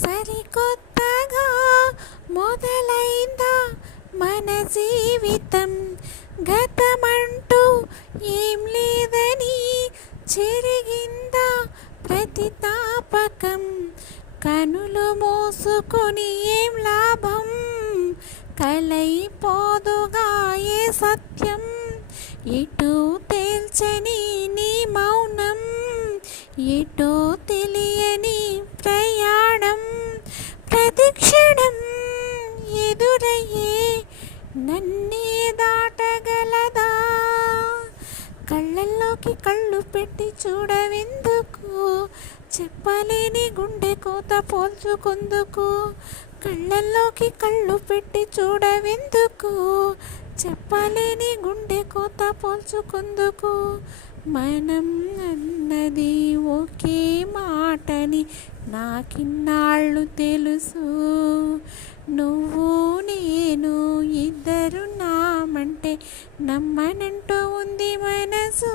సరికొత్తగా మొదలైందా మన జీవితం, గతమంటూ ఏం లేదని చెరిగిందా ప్రతి తాపకం, కనులు మూసుకొని ఏం లాభం, కలైపోదుగా ఏ సత్యం, ఇటు తేల్చని నీ మౌనం, ఎటో తెలియని ప్రయాణం, ప్రతిక్షణం ఎదురయ్యే నన్నే దాటగలదా, కళ్ళల్లోకి కళ్ళు పెట్టి చూడవెందుకు, చెప్పలేని గుండె కోత పోల్చుకుందుకు, కళ్ళల్లోకి కళ్ళు పెట్టి చూడవెందుకు, చెప్పలేని గుండె కోత పోల్చుకుందుకు, మనం అన్నది ఒకే మాటని నాకిన్నాళ్ళు తెలుసు, నువ్వు నేను ఇద్దరు నామంటే నమ్మనంటూ ఉంది మనసు.